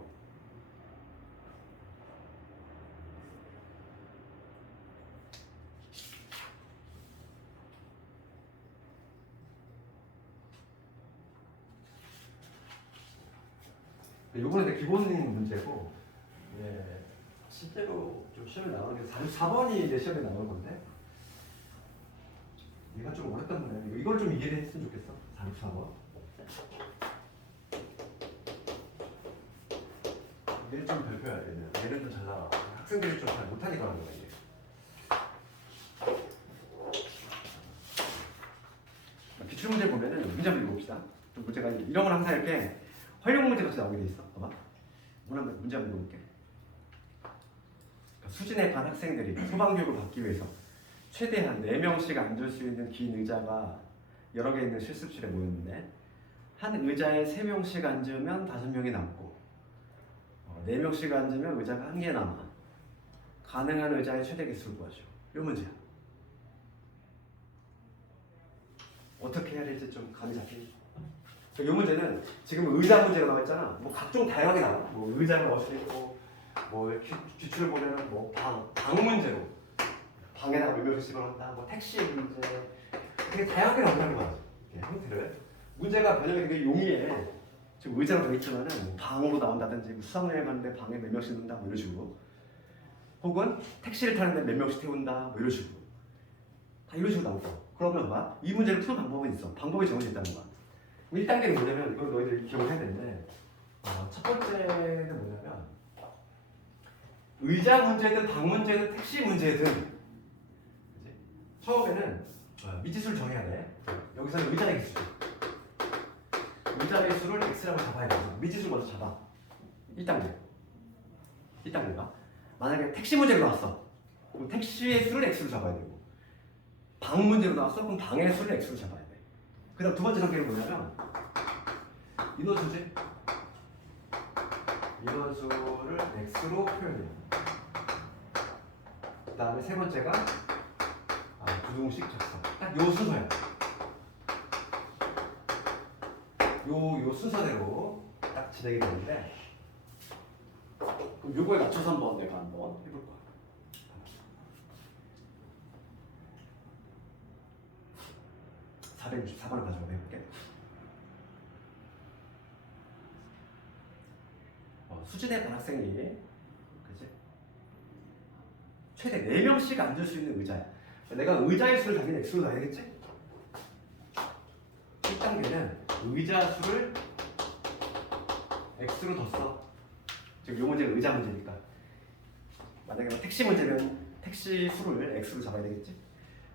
이거는 내 기본 문제고, 예, 실제로 좀 시험에 나오는 게 4번이 이제 시험에 나오는 건데, 얘가 좀 어렵단 말이야. 이걸 좀 이해를 했으면 좋겠어. 4번. 얘는 좀 별표야. 얘는 좀 잘 나와. 학생들이 좀 잘 못하니까 하는 거야 이게. 기출 문제 보면은 문제 한번 읽어봅시다. 좀 문제가 이런 건 항상 이렇게 활용 문제 같이 나오게 돼 있어. 봐봐. 문제 한번 읽어볼게. 그러니까 수준에 반 학생들이 소방교육을 받기 위해서 최대한 4명씩 앉을 수 있는 긴 의자가 여러 개 있는 실습실에 모였는데, 한 의자에 3명씩 앉으면 5명이 남고 4명씩 앉으면 의자가 1개 남아. 가능한 의자의 최대 개수를 구하죠. 이 문제야. 어떻게 해야 될지 좀 감이 잡히지? 이 문제는 지금 의자 문제가 나와 있잖아. 뭐 각종 다양하게 나와. 뭐 의자를 넣을 수 있고, 뭐 기출을 보면은 뭐 방 문제로 방에다가 물건을 집어넣는다. 뭐 택시 문제, 되게 다양하게 나온다는 거야. 형태를. 문제가 변형이 되게 용이해. 지금 의자로 되어 있지만은 뭐 방으로 나온다든지, 뭐 수학여행 가는데 방에 몇 명씩 넣는다, 뭐 이런 식으로. 혹은 택시를 타는데 몇 명씩 태운다, 뭐 이런 식으로. 다 이런 식으로 나올 거야. 그러면 봐. 이 문제를 푸는 방법은 있어. 방법이 정해져 있다는 거야. 1단계는 뭐냐면, 이걸 너희들이 기억을 해야 되는데, 첫 번째는 뭐냐면, 의자 문제든 방 문제든 택시 문제든, 그치? 처음에는 미지수를 정해야 돼. 여기서는 의자의 개수. 의자 개수를 x라고 잡아야 돼. 미지수 먼저 잡아. 1단계가. 만약에 택시 문제로 나왔어. 그럼 택시의 수를 x로 잡아야 되고, 방 문제로 나왔어. 그럼 방의 수를 x로 잡아야 돼. 그 다음 두 번째 단계는 뭐냐면, 인원수지? 인원수를 x로 표현해요. 그 다음에 세 번째가 부등식 작성. 딱 요 순서야. 요 순서대로 딱 진행이 되는데 그럼 요거에 맞춰서 한번 내가 한번 해볼 거야. 464번을 가지고 해볼게. 수진의 반 학생이 그치? 최대 4명씩 앉을 수 있는 의자야. 내가 의자의 수를 당연히 x로 놔야겠지? 1단계는 의자 수를 x로 뒀어. 지금 요 문제가 의자 문제니까. 만약에 뭐 택시 문제면 택시 수를 x로 잡아야 되겠지?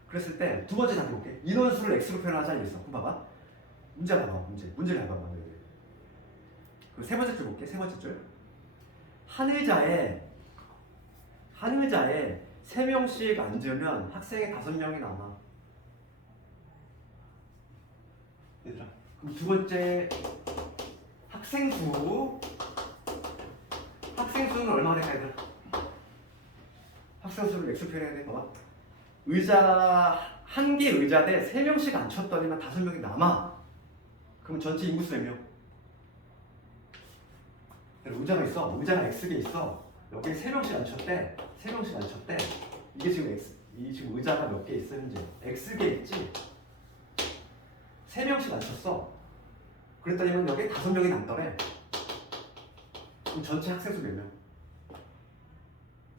그랬을 때 두 번째 단계 볼게. 인원수를 x로 표현하자 이랬어. 그럼 봐봐. 문제 봐봐. 문제를 봐봐. 그 세 번째 줄 볼게. 세 번째 줄. 한 의자에 3명씩 앉으면 학생이 5명이 남아. 얘들아. 그럼 두 번째 학생 수는 얼마나 될까 얘들아? 학생 수를 x로 표현해야 돼. 봐봐. 한 개 의자대 3명씩 앉혔더니만 5명이 남아. 그럼 전체 인구수 몇 명? 의자가 있어. 의자가 x개 있어. 여기 3명씩 앉혔대. 이게 지금 이 지금 의자가 몇 개 있어 현재? x개 있지. 3명씩 앉혔어. 그랬더니만 여기 5명이 남더래. 그럼 전체 학생 수 몇 명?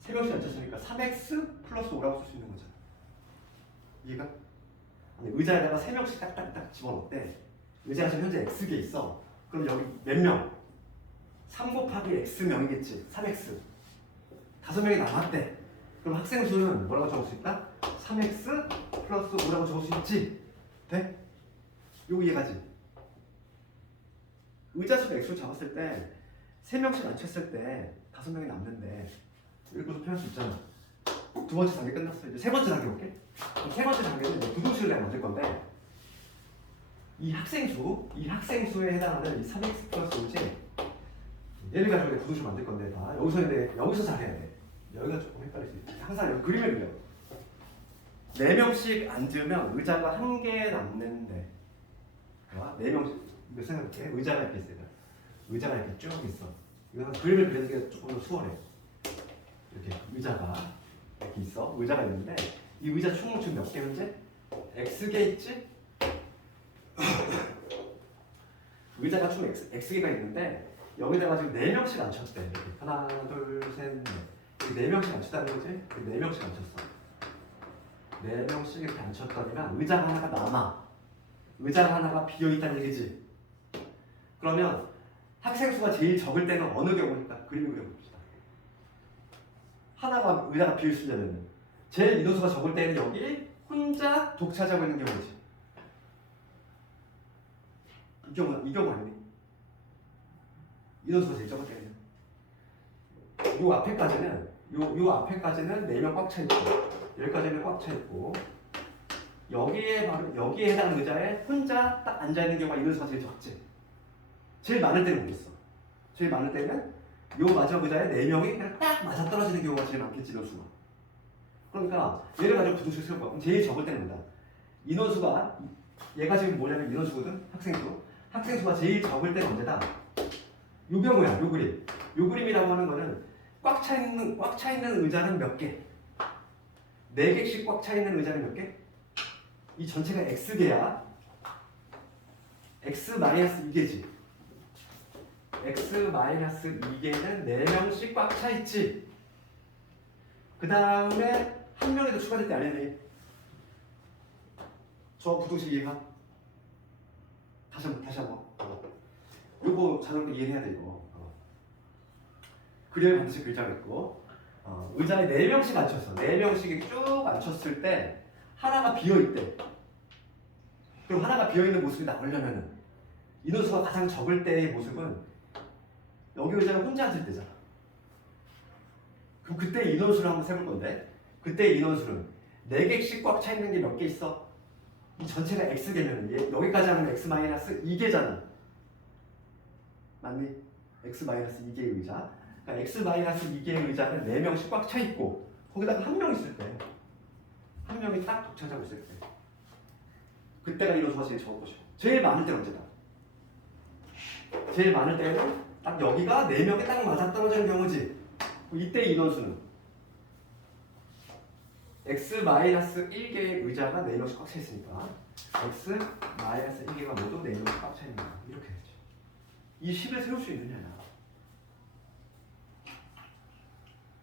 3명씩 앉혔으니까 3x 플러스 5라고 쓸 수 있는 거잖아. 이해가? 아니, 의자에다가 3명씩 딱딱딱 집어넣대. 의자가 지금 현재 x개 있어. 그럼 여기 몇 명? 3 곱하기 x명이겠지. 3x. 5명이 남았대. 그럼 학생 수는 뭐라고 적을 수 있다? 3x 플러스 5라고 적을 수 있지. 돼? 요거 이해가지? 의자 수를 x로 잡았을 때 3명씩 앉혔을 때 5명이 남는데 이렇게 표현할 수 있잖아. 두 번째 단계 끝났어. 이제 세 번째 단계 볼게. 세 번째 단계는 부등식을 내가 만들 건데 이 학생수에 해당하는 이 3x 플러스 5지 얘를 가지고 내가 부등식을 만들 건데 봐. 여기서 잘해야 돼. 여기가 조금 헷갈릴 수 있어. 항상 여기 그림을 그려. 4명씩 앉으면 의자가 1개 남는데 4명씩 이거 생각해. 의자가 이렇게 있어. 의자가 이렇게 쭉 있어. 이거는 그림을 그리는 게 조금 더 수월해. 이렇게 의자가 이렇게 있어. 의자가 있는데 이 의자 총 지금 몇 개 현재? x개 있지? 의자가 총 x개가 있는데 여기다가 지금 4명씩 앉혔대. 이렇게. 하나, 둘, 셋, 넷. 이렇게 4명씩 앉혔다는 거지? 4명씩 앉혔어. 4명씩 이렇게 앉혔더니만 의자가 하나가 남아. 의자가 하나가 비어있다는 얘기지. 그러면 학생 수가 제일 적을 때는 어느 경우일까? 그림을 그려봅시다. 하나가 의자가 비어 있으려면 제일 인원수가 적을 때는 여기 혼자 독차지하고 있는 경우지. 이 경우 아니니? 인원수가 제일 적을 때는 요 앞에까지는 요 앞에까지는 4명 꽉 차 있고 여기까지는 꽉 차 있고 여기에 해당하는 의자에 혼자 딱 앉아 있는 경우가 인원수가 제일 적지. 제일 많을 때는 뭐겠어? 제일 많을 때는 요 마지막 의자에 4명이 그냥 딱 맞아 떨어지는 경우가 제일 많겠지, 인원수가. 그러니까 얘를 가지고 부등식 세울 거야. 그럼 제일 적을 때는 뭐다? 인원수가 얘가 지금 뭐냐면 인원수거든, 학생수가 제일 적을 때는 언제다? 요 경우야, 요 그림. 요 그림이라고 하는 거는 꽉 차 있는 의자는 몇 개? 4개씩 꽉 차 있는 의자는 몇 개? 이 전체가 x개야. x-2개지. x-2개는 4명씩 꽉 차 있지. 그 다음에 한 명이 더 추가될 때 아니니? 저 부등식 이해가? 다시 한번. 요거 자동으로 이해해야 돼 이거. 그래야 반드시 글자가 있고. 의자에 4명씩 앉혔어. 4명씩 쭉 앉혔을 때 하나가 비어있대. 그럼 하나가 비어있는 모습이 나오려면은 인원수가 가장 적을 때의 모습은 여기 의자가 혼자 앉을 때잖아. 그럼 그때 인원수를 한번 세볼 건데 그때 인원수는 4개씩 꽉 차 있는 게 몇 개 있어? 이 전체가 x개면 여기까지 하면 x-2개잖아. 맞니? x-2개의 의자. 그러니까 x-2개의 의자는 4명씩 꽉 차 있고 거기다가 한 명 있을 때, 한 명이 딱 독차지하고 있을 때, 그때가 인원수가 제일 적은 것이고 제일 많을 때는 언제다? 제일 많을 때는 딱 여기가 4명에 딱 맞아떨어지는 경우지. 이때 인원수는 x-1개의 의자가 4명씩 꽉 차 있으니까 x-1개가 모두 4명씩 꽉 차 있는 거야. 이렇게 되죠. 이 식을 세울 수 있느냐.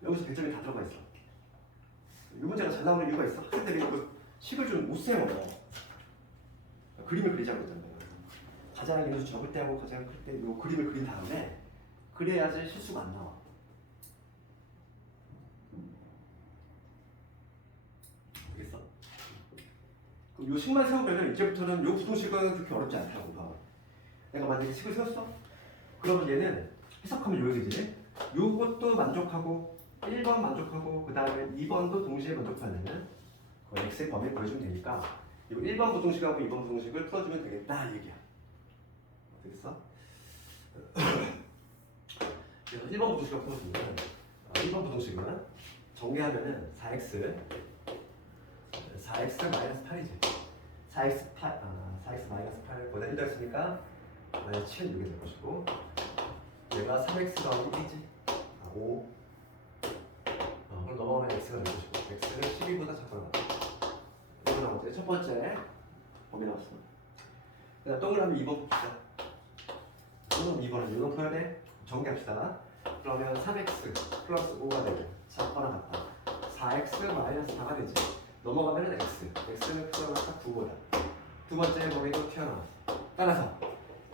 여기서 배점이 다 들어가 있어. 이 문제가 잘 나오는 이유가 있어. 학생들이 그 식을 좀 못 세워. 그림을 그리자고 했잖아요. 가장 인수 적을 때하고 가장 클 때 이 그림을 그린 다음에 그래야지 실수가 안 나와. 알겠어? 그럼 이 식만 세우면 이제부터는 이 부동식은 그렇게 어렵지 않다고 봐. 내가 만약에 식을 세웠어? 그러면 얘는 해석하면 여기지. 요것도 만족하고 1번 만족하고 그 다음에 2번도 동시에 만족하려면 그 x의 범위를 보여주면 되니까 이 1번 부동식하고 2번 부동식을 풀어주면 되겠다 이 얘기야. 됐어? 그래서 1번 부동식을 풀어주면 1번 부동식은 정리하면은 4x 마이너스 8이지. 4x 마이너스 8보다 1더 했으니까 마이너스 7 이렇게 될 것이고 얘가 3x 더하기 1이지. 5 그걸 넘어가면 x가 될 것이고 x는 12보다 작거나 이거 나왔지. 첫 번째 범위 나왔어. 그다음 동그라미 2번 봅시다. 동그라미 2번은 이거 풀어야 돼. 정리합시다. 그러면 3x 플러스 5가 되고 작거나 같다. 4x 마이너스 4가 되지. 넘어가면 x는 튀어나왔다 9보다. 두 번째 범위도 튀어나왔어. 따라서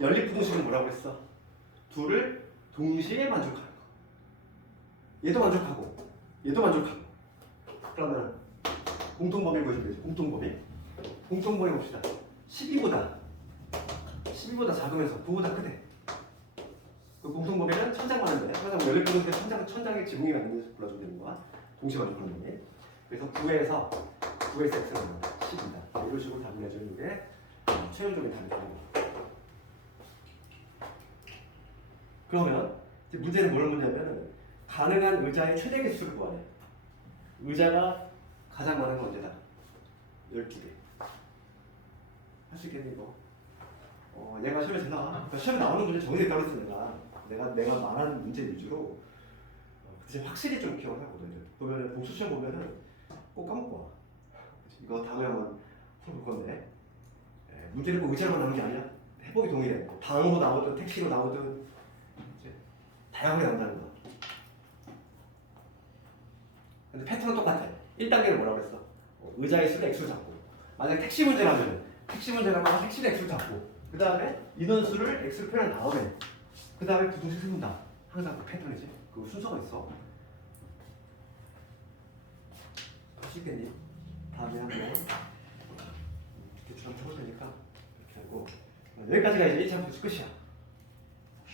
연립부동식은 뭐라고 했어? 둘을 동시에 만족하는 거. 얘도 만족하고 얘도 만족하고. 그러면 공통범위 보여주면 되지. 공통범위 봅시다. 12보다 작으면서 9보다 크대. 그 공통범위는 천장만 하면 돼. 천장 연립부동식은 천장에 지붕이 있는 불러주면 되는 거야. 동시에 만족하는 범위. 그래서 9에서 x는 10이다. 이런 식으로 답을 내주는 게 최종적인 답이 되는 거야. 그러면 이제 문제는 뭘 묻냐면 가능한 의자의 최대 개수를 구하래. 의자가 가장 많은 건 언제다? 12개. 할 수 있겠니 이거? 얘가 시험에 잘 나와. 그러니까 시험에 나오는 문제 정해져 있다고 했어 내가 말하는 문제 위주로 대신 확실히 좀 기억을 하거든. 보면은 복수 시험 보면은 꼭 까먹고 와. 이거 다음에 한번 풀어볼 건데 문제를 꼭 의자로 나오는 게 아니야. 해보기 동일해. 방으로 나오든 택시로 나오든 다양하게 나온다는 거. 근데 패턴은 똑같아. 1단계는 뭐라고 그랬어? 의자의 수를 x로 잡고 만약 택시 문제라면 택시를 x로 잡고 그 다음에 인원수를 x로 표현한 다음에 그 다음에 부동식 세운다. 항상 그 패턴이지. 그 순서가 있어. 할 수 있겠니? 다음에 한번 대충 해볼 테니까 이렇게 하고 여기까지가 이제 1차 부동식 끝이야.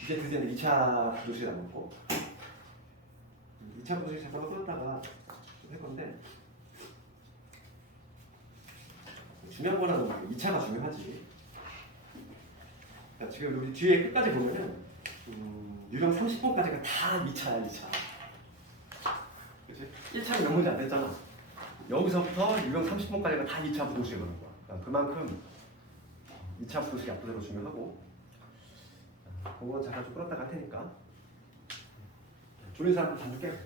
이제 드디어 2차 부동식이 남았고 2차 부동식 잠깐 풀었다가 할 건데 중요한 거는 2차가 중요하지. 그러니까 지금 우리 뒤에 끝까지 보면은 유령 30번까지가 다 2차야 2차. 그치? 1차는 몇 문제 안 됐잖아. 여기서부터 유령 30번까지가 다 2차 부동식이 되는 거야. 그러니까 그만큼 2차 부동식이 압도적으로 중요하고 그건 잠깐 좀 끌었다 갈 테니까 졸린 사람 잠 줄게.